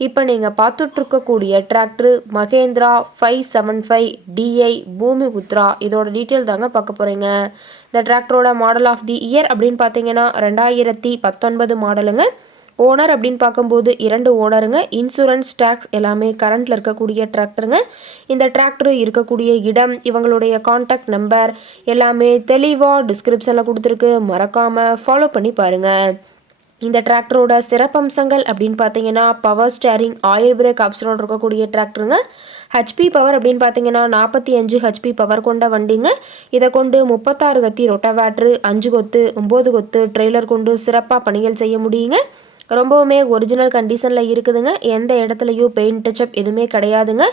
இப்போ நீங்கள் பார்த்துட்ருக்கக்கூடிய tractor Mahindra five seven five DI Bhoomi Putra இதோட டீட்டெயில் தாங்க பார்க்க போகிறீங்க இந்த டிராக்டரோட மாடல் ஆஃப் தி இயர் அப்படின்னு பார்த்தீங்கன்னா ரெண்டாயிரத்தி பத்தொன்பது மாடலுங்க ஓனர் அப்படின்னு பார்க்கும்போது இரண்டு ஓனருங்க இன்சூரன்ஸ் டேக்ஸ் எல்லாமே கரண்ட்டில் இருக்கக்கூடிய டிராக்டருங்க இந்த டிராக்டர் இருக்கக்கூடிய இடம் இவங்களுடைய காண்டாக்ட் நம்பர் எல்லாமே தெளிவாக டிஸ்கிரிப்ஷனில் கொடுத்துருக்கு. மறக்காமல் ஃபாலோ பண்ணி பாருங்கள் இந்த டிராக்டரோட சிறப்பம்சங்கள் அப்படின்னு பார்த்தீங்கன்னா பவர் ஸ்டேரிங் ஆயில் பிரேக் ஆப்ஷனோடு இருக்கக்கூடிய டிராக்டருங்க. ஹெச்பி பவர் அப்படின்னு பார்த்தீங்கன்னா நாற்பத்தி அஞ்சு ஹெச்பி பவர் கொண்ட வண்டிங்க. இதை கொண்டு முப்பத்தாறு கத்தி ரொட்டவேட்ரு அஞ்சு கொத்து ஒம்பது கொத்து ட்ரெய்லர் கொண்டு சிறப்பாக பணிகள் செய்ய முடியுங்க. ரொம்பவுமே ஒரிஜினல் கண்டிஷனில் இருக்குதுங்க. எந்த இடத்துலையும் பெயிண்ட் டச்சப் எதுவுமே கிடையாதுங்க.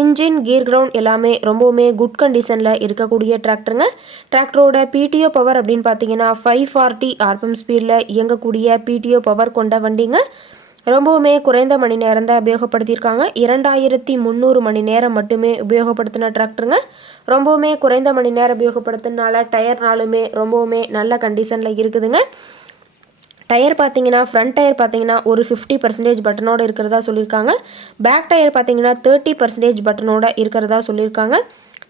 இன்ஜின் கீர் கிரவுண்ட் எல்லாமே ரொம்பவுமே குட் கண்டிஷனில் இருக்கக்கூடிய டிராக்டருங்க டிராக்டரோட பிடிஓ பவர் அப்படின்னு பார்த்தீங்கன்னா ஃபைவ் ஃபார்ட்டி ஆர்பிஎம் ஸ்பீடில் இயங்கக்கூடிய பிடிஓ பவர் கொண்ட வண்டிங்க. ரொம்பவுமே குறைந்த மணி நேரம் தான் உபயோகப்படுத்தியிருக்காங்க. இரண்டாயிரத்தி முந்நூறு மணி நேரம் மட்டுமே உபயோகப்படுத்தின டிராக்டருங்க ரொம்பவுமே குறைந்த மணி நேரம் உபயோகப்படுத்தினால டயர்னாலுமே ரொம்பவுமே நல்ல கண்டிஷனில் இருக்குதுங்க. டயர் பார்த்தீங்கன்னா ஃப்ரண்ட் டயர் பார்த்தீங்கன்னா ஒரு ஃபிஃப்டி பர்சன்டேஜ் பட்டனோட இருக்கிறதா சொல்லியிருக்காங்க. பேக் டயர் பார்த்தீங்கன்னா தேர்ட்டி பர்சன்டேஜ் பட்டனோட இருக்கிறதா சொல்லியிருக்காங்க.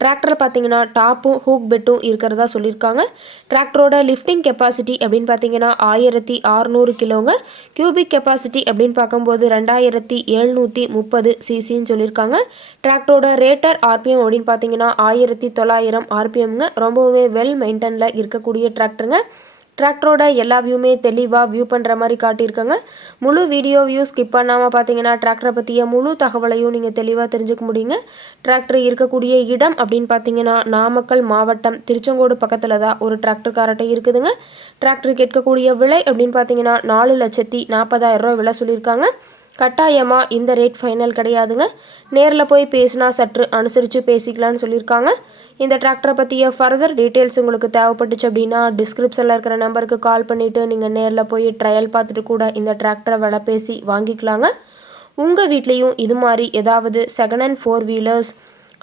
டிராக்டரில் பார்த்தீங்கன்னா டாப்பும் ஹூக் பெட்டும் இருக்கிறதா சொல்லியிருக்காங்க. டிராக்டரோட லிஃப்டிங் கெப்பாசிட்டி அப்படின்னு பார்த்தீங்கன்னா ஆயிரத்தி அறுநூறு கிலோங்க. கியூபிக் கெப்பாசிட்டி அப்படின்னு பார்க்கும்போது ரெண்டாயிரத்தி எழுநூற்றி முப்பது சிசின்னு சொல்லியிருக்காங்க. டிராக்டரோட ரேட்டர் ஆர்பிஎம் அப்படின்னு பார்த்தீங்கன்னா ஆயிரத்தி தொள்ளாயிரம் ஆர்பிஎம்ங்க ரொம்பவுமே வெல் மெயின்டனில் இருக்கக்கூடிய டிராக்டருங்க டிராக்டரோட எல்லா வியூமே தெளிவாக வியூ பண்ணுற மாதிரி காட்டியிருக்காங்க. முழு வீடியோ வியூ ஸ்கிப் பண்ணாமல் பார்த்தீங்கன்னா டிராக்டரை பற்றிய முழு தகவலையும் நீங்கள் தெளிவாக தெரிஞ்சுக்க முடியுங்க. டிராக்டர் இருக்கக்கூடிய இடம் அப்படின்னு பார்த்தீங்கன்னா நாமக்கல் மாவட்டம் திருச்செங்கோடு பக்கத்தில் தான் ஒரு டிராக்டர் காரட்டை இருக்குதுங்க. டிராக்டர் கேட்கக்கூடிய விலை அப்படின்னு பார்த்தீங்கன்னா நாலு லட்சத்தி நாற்பதாயிரம் ரூபா விலை சொல்லியிருக்காங்க. கட்டாயமாக இந்த ரேட் ஃபைனல் கிடையாதுங்க. நேரில் போய் பேசினா சற்று அனுசரித்து பேசிக்கலான்னு சொல்லியிருக்காங்க. இந்த டிராக்டரை பற்றிய ஃபர்தர் டீட்டெயில்ஸ் உங்களுக்கு தேவைப்பட்டுச்சு அப்படின்னா டிஸ்கிரிப்ஷனில் இருக்கிற நம்பருக்கு கால் பண்ணிவிட்டு நீங்கள் நேரில் போய் ட்ரையல் பார்த்துட்டு கூட இந்த டிராக்டரை விலை பேசி வாங்கிக்கலாங்க. உங்கள் வீட்லேயும் இது மாதிரி ஏதாவது second hand four wheelers